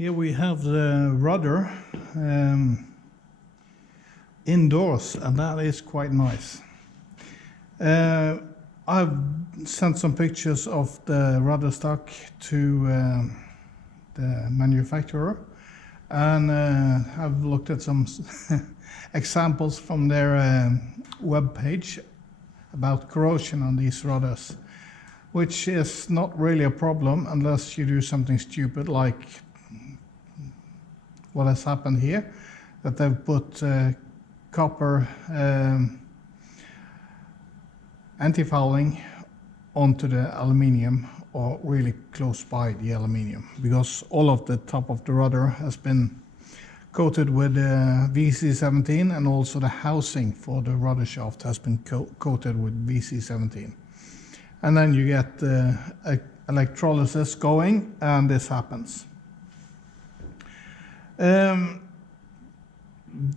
Here we have the rudder indoors, and that is quite nice. I've sent some pictures of the rudder stock to the manufacturer, and I've looked at some examples from their web page about corrosion on these rudders, which is not really a problem unless you do something stupid like what has happened here, that they've put copper anti-fouling onto the aluminium, or really close by the aluminium, because all of the top of the rudder has been coated with VC17, and also the housing for the rudder shaft has been coated with VC17. And then you get electrolysis going, and this happens.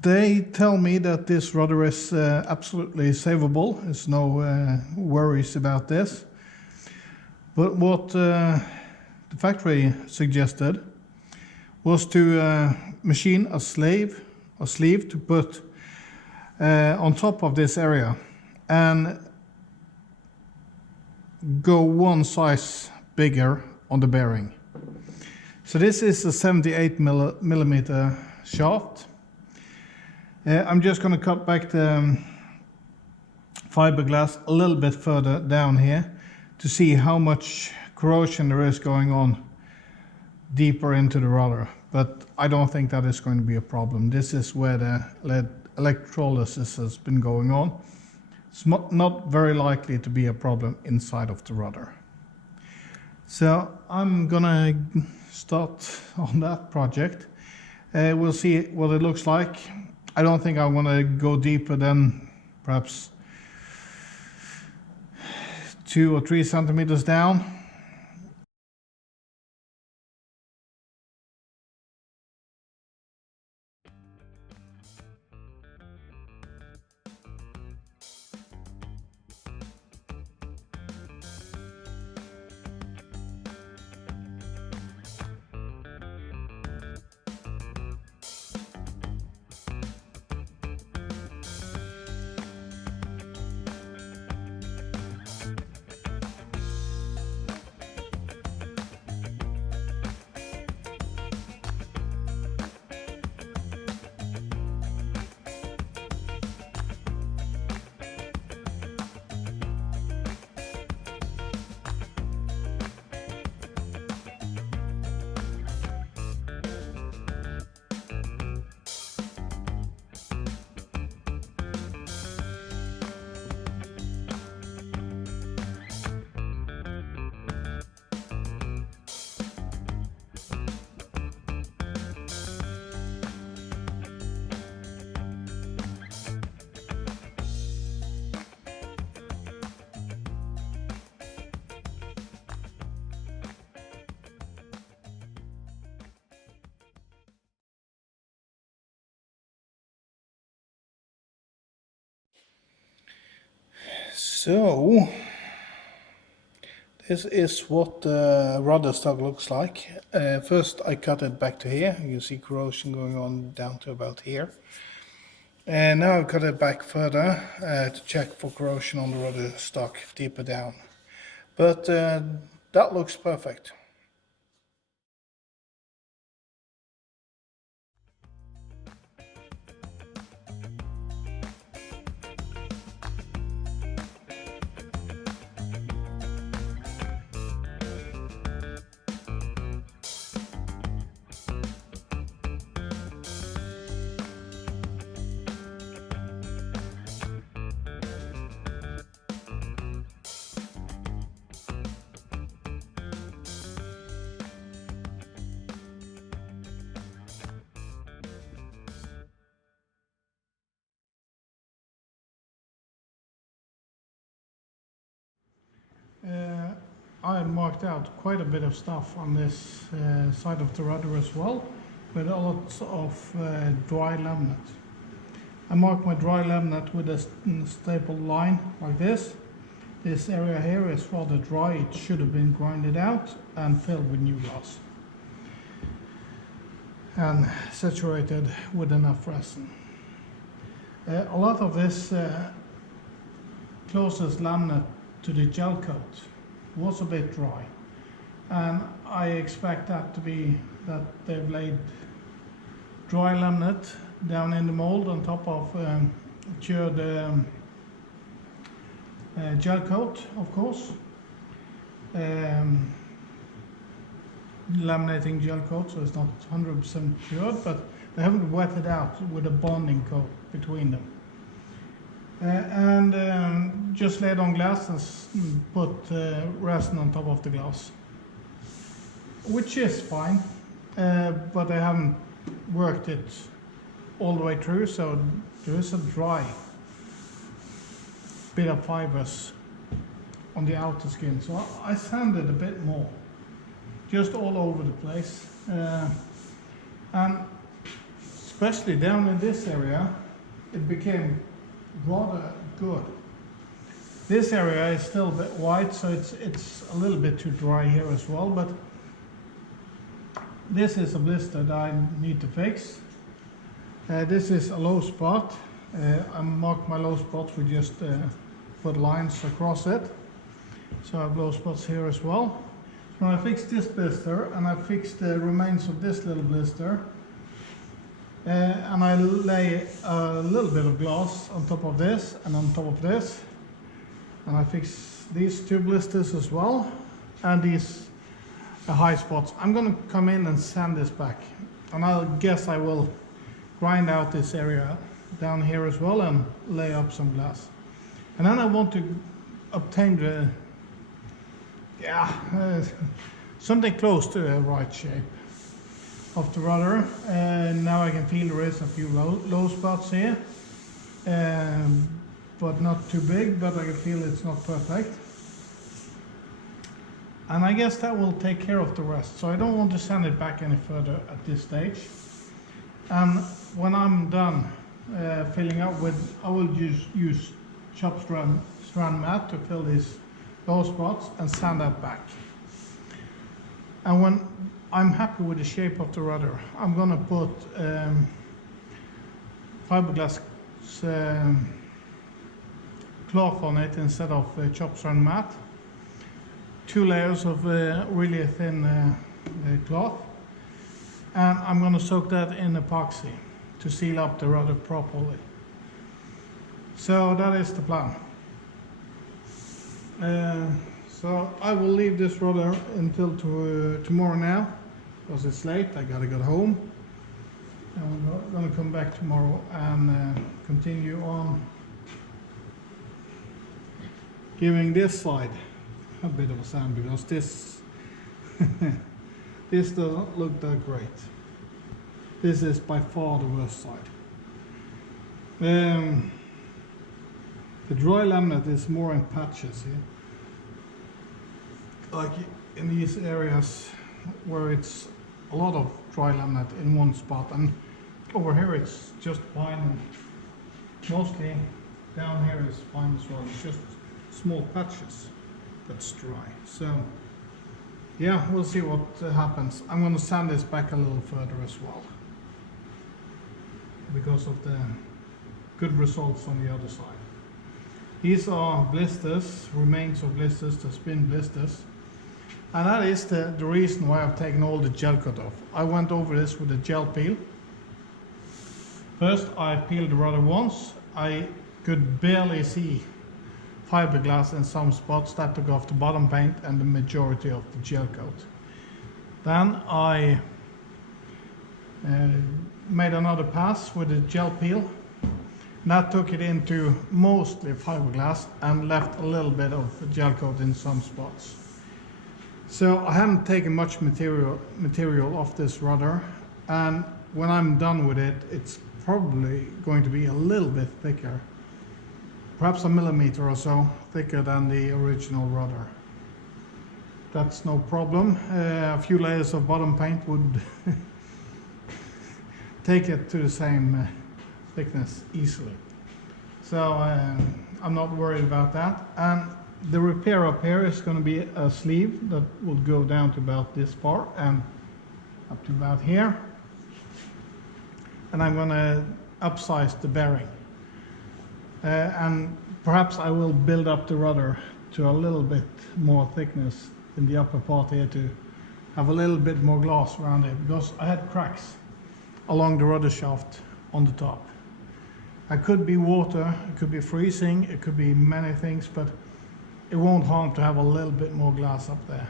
They tell me that this rudder is absolutely savable. There's no worries about this. But what the factory suggested was to machine a sleeve to put on top of this area and go one size bigger on the bearing. So this is a 78 millimeter shaft. I'm just going to cut back the fiberglass a little bit further down here to see how much corrosion there is going on deeper into the rudder, but I don't think that is going to be a problem. This is where the electrolysis has been going on. It's not very likely to be a problem inside of the rudder. So I'm gonna start on that project. We'll see what it looks like. I don't think I want to go deeper than perhaps 2 or 3 centimeters down. So this is what the rudder stock looks like. First I cut it back to here. You see corrosion going on down to about here. And now I've cut it back further to check for corrosion on the rudder stock deeper down. But that looks perfect. I marked out quite a bit of stuff on this side of the rudder as well, with lots of dry laminate. I marked my dry laminate with a stapled line like this. This area here is rather dry. It should have been grinded out and filled with new glass. and saturated with enough resin. A lot of this closest laminate to the gel coat was a bit dry, and I expect that to be that they've laid dry laminate down in the mold on top of cured gel coat, of course. Laminating gel coat, so it's not 100% cured, but they haven't wetted out with a bonding coat between them. And just laid on glass and put resin on top of the glass, which is fine, but I haven't worked it all the way through, so there is a dry bit of fibers on the outer skin. So I sanded a bit more, just all over the place, and especially down in this area it became rather good. This area is still a bit white, so it's a little bit too dry here as well, but this is a blister that I need to fix. This is a low spot. I marked my low spots. We just put lines across it, so I have low spots here as well. So I fixed this blister, and I fixed the remains of this little blister, and I lay a little bit of glass on top of this and on top of this, and I fixed these two blisters as well, and these high spots. I'm going to come in and sand this back, and I guess I will grind out this area down here as well and lay up some glass. And then I want to obtain the something close to the right shape of the rudder. Now I can feel there is a few low spots here, but not too big, but I can feel it's not perfect. And I guess that will take care of the rest. So I don't want to sand it back any further at this stage. And when I'm done filling up with, I will use chop strand mat to fill these low spots and sand that back. And when I'm happy with the shape of the rudder, I'm gonna put fiberglass cloth on it instead of chop strand mat. 2 layers of really thin cloth, and I'm going to soak that in epoxy to seal up the rudder properly. So that is the plan. So I will leave this rudder until tomorrow now, because it's late. I gotta go home, and we're going to come back tomorrow and continue on giving this side a bit of a sand, because this this doesn't look that great. This is by far the worst side. The dry laminate is more in patches here, like in these areas where it's a lot of dry laminate in one spot, and over here it's just fine, and mostly down here is fine as well. It's just small patches that's dry. So yeah, we'll see what happens. I'm going to sand this back a little further as well, because of the good results on the other side. These are blisters, remains of blisters, the spin blisters, and that is the reason why I've taken all the gel coat off. I went over this with a gel peel. First I peeled the rudder once. I could barely see fiberglass in some spots. That took off the bottom paint and the majority of the gel coat. Then I made another pass with a gel peel. That took it into mostly fiberglass and left a little bit of gel coat in some spots. So I haven't taken much material off this rudder, and when I'm done with it, it's probably going to be a little bit thicker, perhaps a millimeter or so thicker than the original rudder. That's no problem. A few layers of bottom paint would take it to the same thickness easily. So I'm not worried about that. And the repair up here is going to be a sleeve that will go down to about this far and up to about here. and I'm going to upsize the bearing. And perhaps I will build up the rudder to a little bit more thickness in the upper part here to have a little bit more glass around it, because I had cracks along the rudder shaft on the top. It could be water, it could be freezing, it could be many things, but it won't harm to have a little bit more glass up there.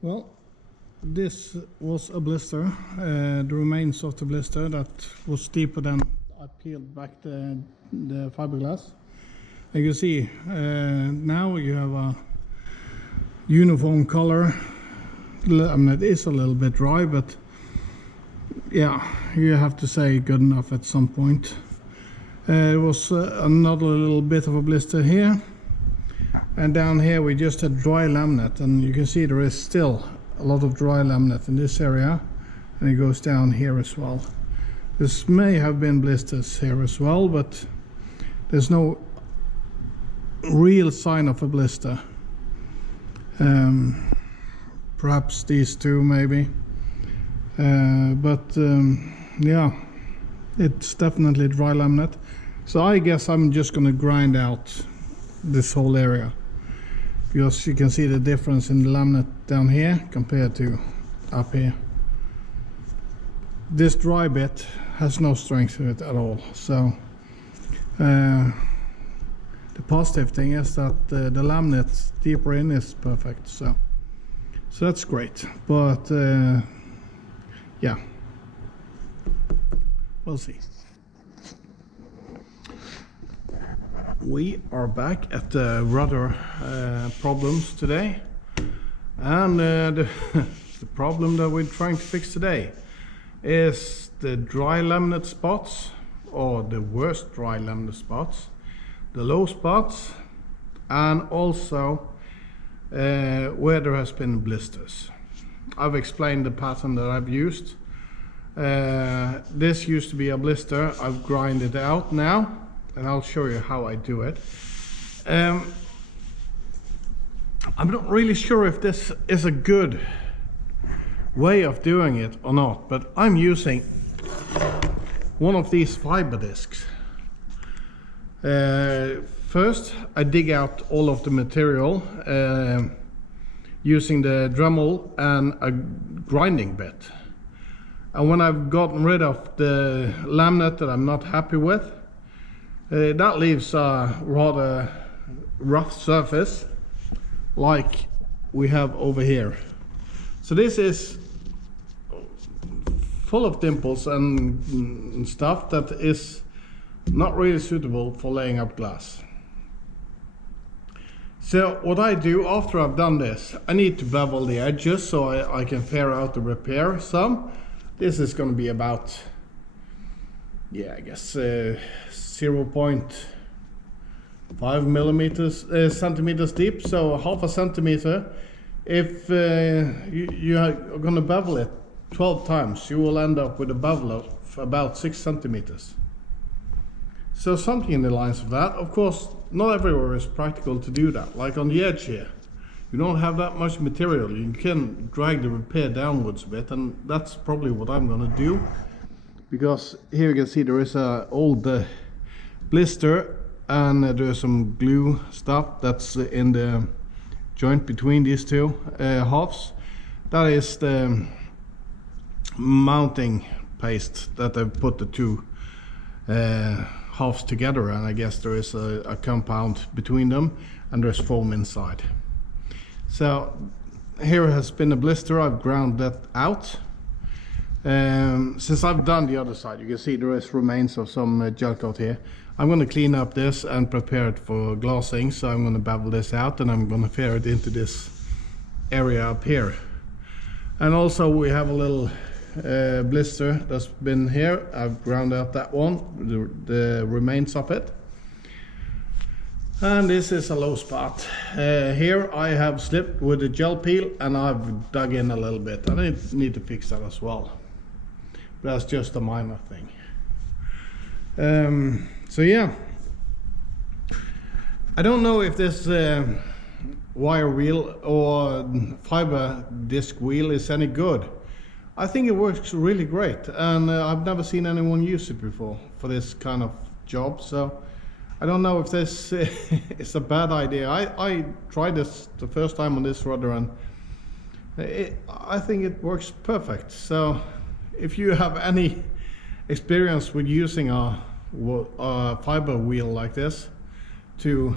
Well, this was a blister, the remains of the blister that was deeper than I peeled back the fiberglass. You can see now you have a uniform color. I mean, it is a little bit dry, but yeah, you have to say good enough at some point. There was another little bit of a blister here. And down here we just had dry laminate, and you can see there is still a lot of dry laminate in this area, and it goes down here as well. This may have been blisters here as well, but there's no real sign of a blister. Perhaps these two maybe, yeah, it's definitely dry laminate. So I guess I'm just going to grind out this whole area, because you can see the difference in the laminate down here compared to up here. This dry bit has no strength to it at all, so the positive thing is that the laminate deeper in is perfect, so that's great. But yeah, we'll see. We are back at the rudder problems today, and the problem that we're trying to fix today is the dry laminate spots, or the worst dry laminate spots, the low spots, and also where there has been blisters. I've explained the pattern that I've used. This used to be a blister. I've grinded it out now, and I'll show you how I do it. I'm not really sure if this is a good way of doing it or not, but I'm using one of these fiber discs. First, I dig out all of the material using the Dremel and a grinding bit. And when I've gotten rid of the laminate that I'm not happy with, that leaves a rather rough surface like we have over here. So this is full of dimples and stuff that is not really suitable for laying up glass. So what I do after I've done this, I need to bevel the edges so I can fare out the repair some. This is going to be about, yeah, I guess 0.5 millimeters centimeters deep, so half a centimeter. If you are going to bevel it 12 times, you will end up with a bevel of about 6 centimeters. So something in the lines of that. Of course, not everywhere is practical to do that. Like on the edge here, you don't have that much material. You can drag the repair downwards a bit, and that's probably what I'm going to do. Because here you can see there is a old blister, and there's some glue stuff that's in the joint between these two halves. That is the mounting paste that I've put the two halves together, and I guess there is a compound between them, and there's foam inside. So here has been a blister. I've ground that out. Since I've done the other side, you can see there is remains of some gel coat here. I'm going to clean up this and prepare it for glassing, so I'm going to bevel this out and I'm going to fare it into this area up here. And also we have a little blister that's been here. I've ground out that one, the remains of it. And this is a low spot. Here I have slipped with the gel peel and I've dug in a little bit. I need to fix that as well. But that's just a minor thing. So yeah. I don't know if this wire wheel or fiber disc wheel is any good. I think it works really great, and I've never seen anyone use it before for this kind of job, so I don't know if this is a bad idea. I tried this the first time on this rudder, and I think it works perfect. So if you have any experience with using a fiber wheel like this to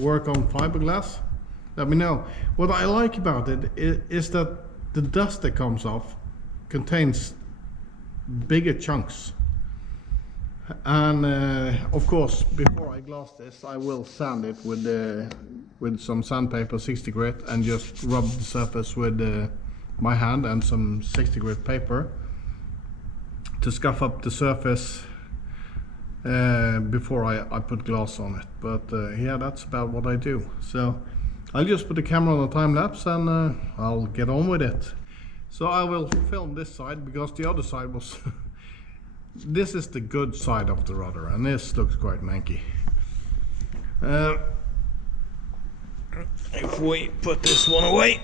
work on fiberglass, let me know. What I like about it is that the dust that comes off contains bigger chunks, and of course before I glass this I will sand it with some sandpaper 60 grit and just rub the surface with my hand and some 60 grit paper to scuff up the surface before I put glass on it. But yeah, that's about what I do. So I'll just put the camera on a time lapse and I'll get on with it. So I will film this side because the other side was this is the good side of the rudder, and this looks quite manky. If we put this one away,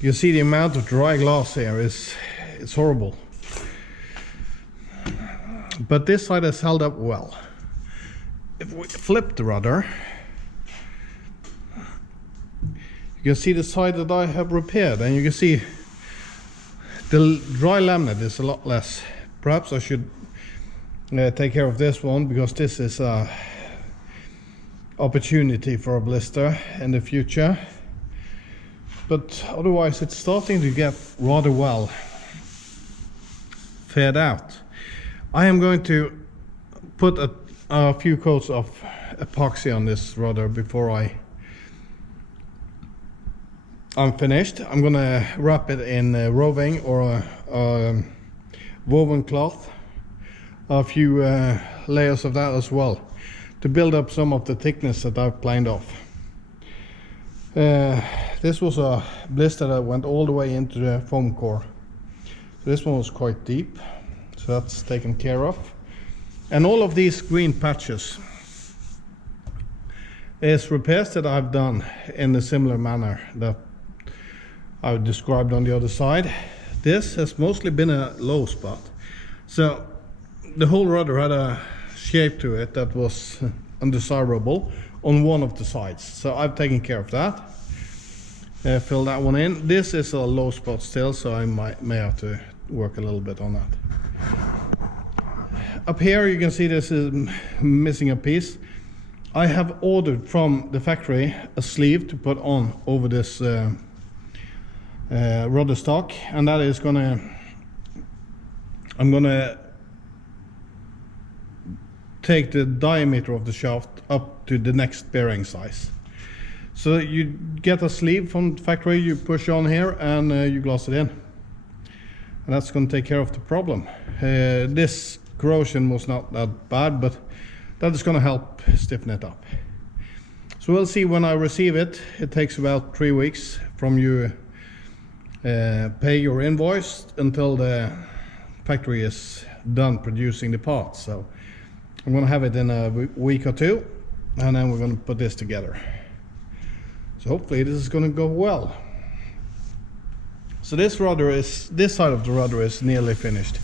you see the amount of dry glass here it's horrible. But this side has held up well. If we flip the rudder, you can see the side that I have repaired, and you can see the dry laminate is a lot less. Perhaps I should take care of this one, because this is a opportunity for a blister in the future. But otherwise it's starting to get rather well fed out. I am going to put a few coats of epoxy on this rudder before I'm finished. I'm gonna wrap it in roving or a woven cloth, a few layers of that as well, to build up some of the thickness that I've planed off. This was a blister that went all the way into the foam core. So this one was quite deep, so that's taken care of. And all of these green patches is repairs that I've done in a similar manner that I've described on the other side. This has mostly been a low spot. So the whole rudder had a shape to it that was undesirable on one of the sides. So I've taken care of that. Fill that one in. This is a low spot still, so I may have to work a little bit on that. Up here you can see this is missing a piece. I have ordered from the factory a sleeve to put on over this rudder stock, and that is I'm gonna take the diameter of the shaft up to the next bearing size. So you get a sleeve from the factory, you push on here, and you glass it in, and that's going to take care of the problem. This corrosion was not that bad, but that is going to help stiffen it up. So we'll see when I receive it. It takes about 3 weeks from you pay your invoice until the factory is done producing the parts. So I'm going to have it in a week or two, and then we're going to put this together. So hopefully this is going to go well. So this side of the rudder is nearly finished.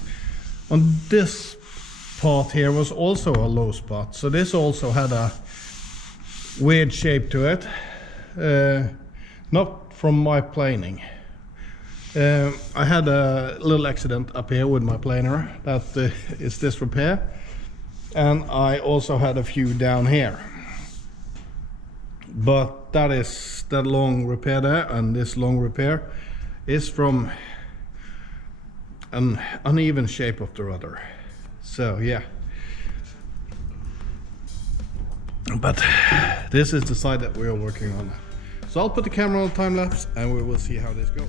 On this part here was also a low spot, so this also had a weird shape to it, not from my planing. I had a little accident up here with my planer, that is this repair, and I also had a few down here, but that long repair there, and this long repair is from an uneven shape of the rudder. So yeah, but this is the side that we are working on. So I'll put the camera on time lapse and we will see how this goes.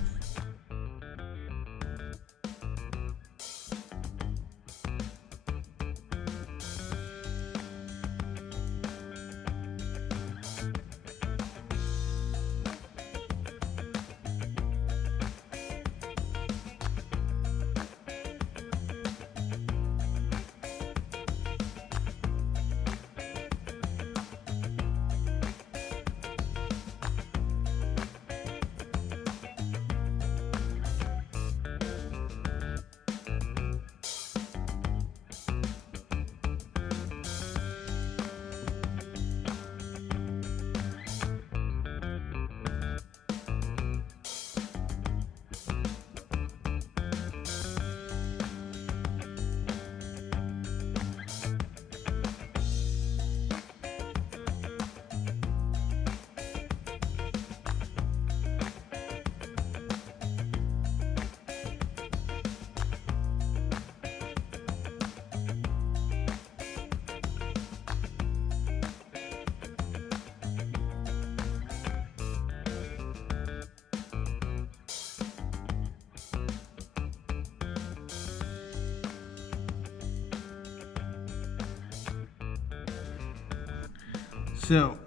So,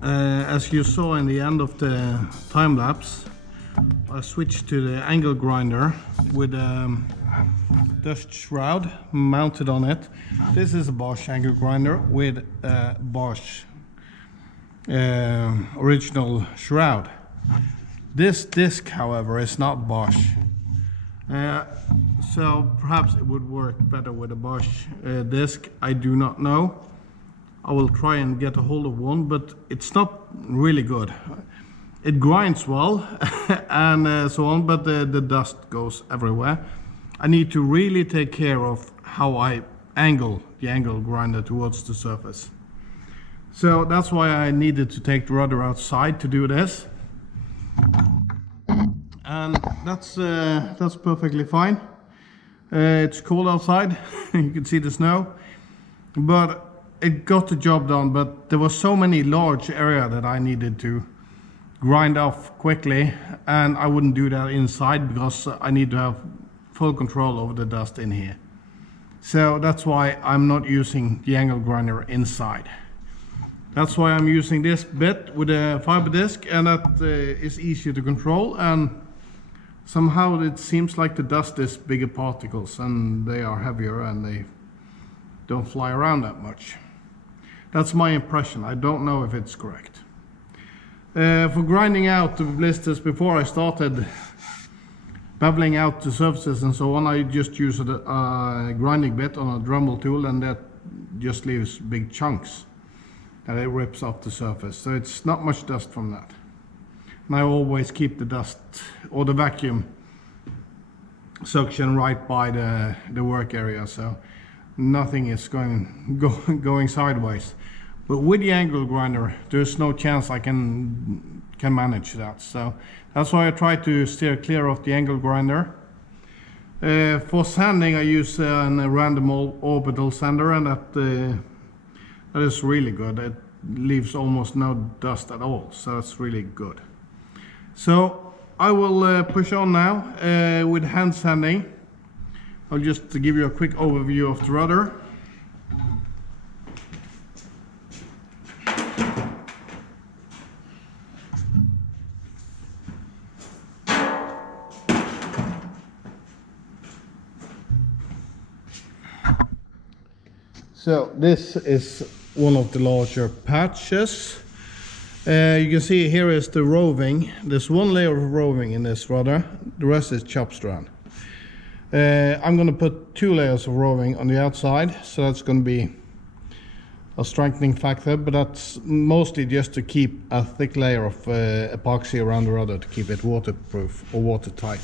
as you saw in the end of the time lapse, I switched to the angle grinder with a dust shroud mounted on it. This is a Bosch angle grinder with a Bosch original shroud. This disc, however, is not Bosch. So perhaps it would work better with a Bosch disc. I do not know. I will try and get a hold of one, but it's not really good. It grinds well and so on, but the dust goes everywhere. I need to really take care of how I angle the angle grinder towards the surface. So that's why I needed to take the rudder outside to do this. And that's perfectly fine. It's cold outside, you can see the snow, but it got the job done. But there was so many large area that I needed to grind off quickly, and I wouldn't do that inside because I need to have full control over the dust in here. So that's why I'm not using the angle grinder inside. That's why I'm using this bit with a fiber disc, and that is easier to control, and somehow it seems like the dust is bigger particles and they are heavier and they don't fly around that much. That's my impression. I don't know if it's correct. For grinding out the blisters before I started beveling out the surfaces and so on, I just use a grinding bit on a Dremel tool, and that just leaves big chunks and it rips off the surface. So it's not much dust from that. And I always keep the dust or the vacuum suction right by the work area, so nothing is going sideways. But with the angle grinder, there's no chance I can manage that. So that's why I try to steer clear of the angle grinder. For sanding, I use a random orbital sander, and that is really good. It leaves almost no dust at all, so that's really good. So I will push on now with hand sanding. I'll just give you a quick overview of the rudder. So this is one of the larger patches. You can see here is the roving. There's one layer of roving in this rudder. The rest is chop strand. I'm going to put 2 layers of roving on the outside, so that's going to be a strengthening factor, but that's mostly just to keep a thick layer of epoxy around the rudder to keep it waterproof or watertight.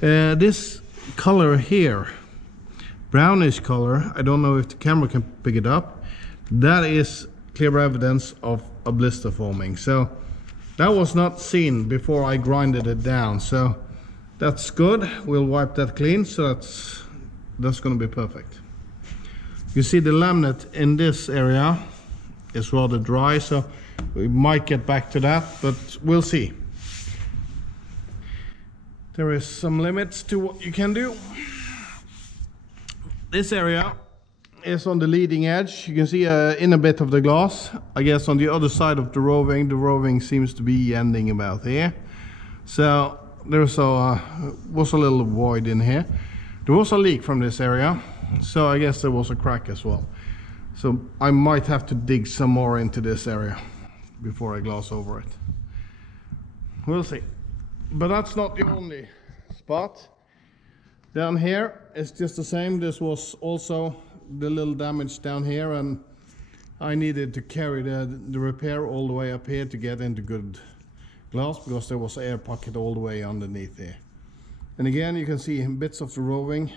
This color here, brownish color, I don't know if the camera can pick it up, that is clear evidence of a blister forming. So that was not seen before I grinded it down, so that's good. We'll wipe that clean, so that's going to be perfect. You see the laminate in this area is rather dry, so we might get back to that, but we'll see. There is some limits to what you can do. This area is on the leading edge. You can see in a bit of the glass. I guess on the other side of the roving seems to be ending about here. So there was a little void in here. There was a leak from this area, so I guess there was a crack as well. So I might have to dig some more into this area before I gloss over it. We'll see. But that's not the only spot. Down here it's just the same. This was also the little damage down here, and I needed to carry the repair all the way up here to get into good glass, because there was an air pocket all the way underneath here. And again, you can see bits of the roving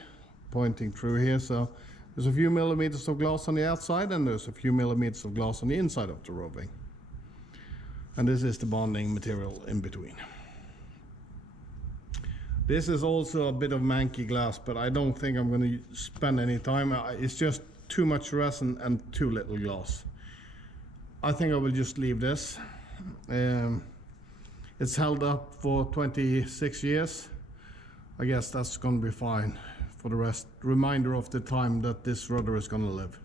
pointing through here, so there's a few millimeters of glass on the outside and there's a few millimeters of glass on the inside of the roving. And this is the bonding material in between. This is also a bit of manky glass, but I don't think I'm going to spend any time. It's just too much resin and too little glass. I think I will just leave this. It's held up for 26 years. I guess that's going to be fine for the remainder of the time that this rudder is going to live.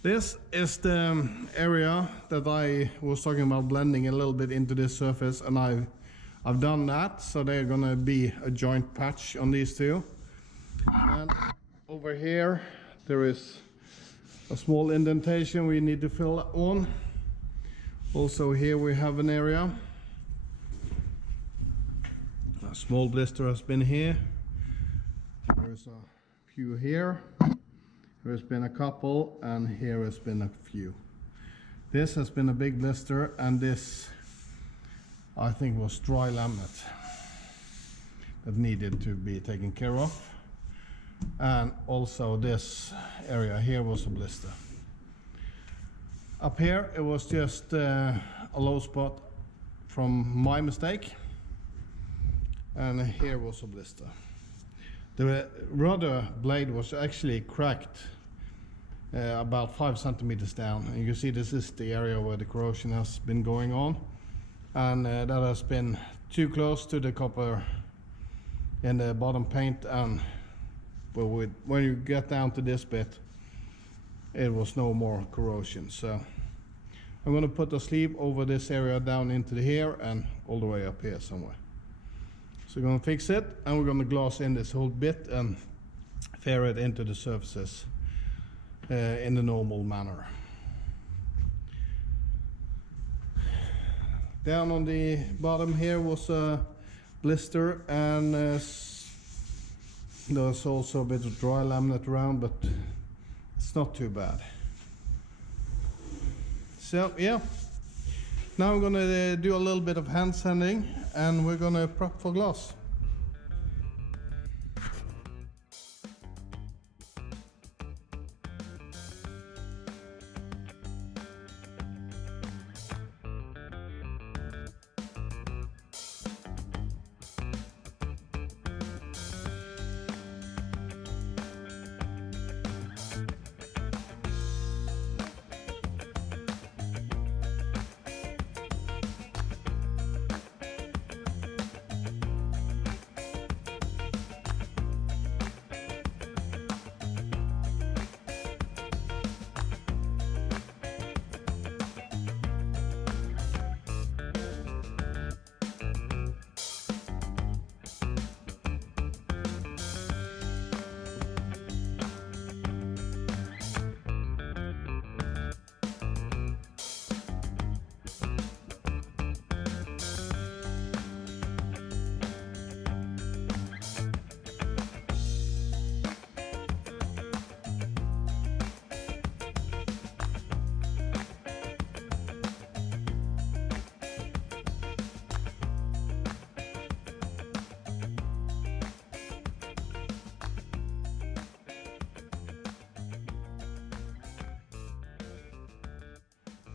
This is the area that I was talking about, blending a little bit into this surface, and I've done that, so they're gonna be a joint patch on these two. And over here there is a small indentation we need to fill on. Also here we have an area. A small blister has been here. There's a few here. There's been a couple, and here has been a few. This has been a big blister, and this I think was dry laminate that needed to be taken care of. And also this area here was a blister. Up here it was just a low spot from my mistake, and here was a blister. The rudder blade was actually cracked about 5 centimeters down, and you can see this is the area where the corrosion has been going on, and that has been too close to the copper in the bottom paint, and when you get down to this bit it was no more corrosion. So I'm going to put a sleeve over this area down into here and all the way up here somewhere. So we're going to fix it, and we're going to glass in this whole bit and fare it into the surfaces in the normal manner. Down on the bottom here was a blister, and there's also a bit of dry laminate around, but it's not too bad. So yeah, now I'm gonna do a little bit of hand sanding, and we're gonna prep for glass.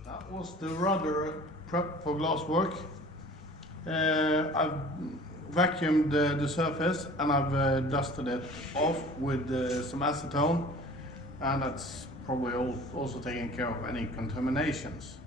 That was the rudder prep for glass work. I've vacuumed the surface, and I've dusted it off with some acetone, and that's probably also taking care of any contaminations.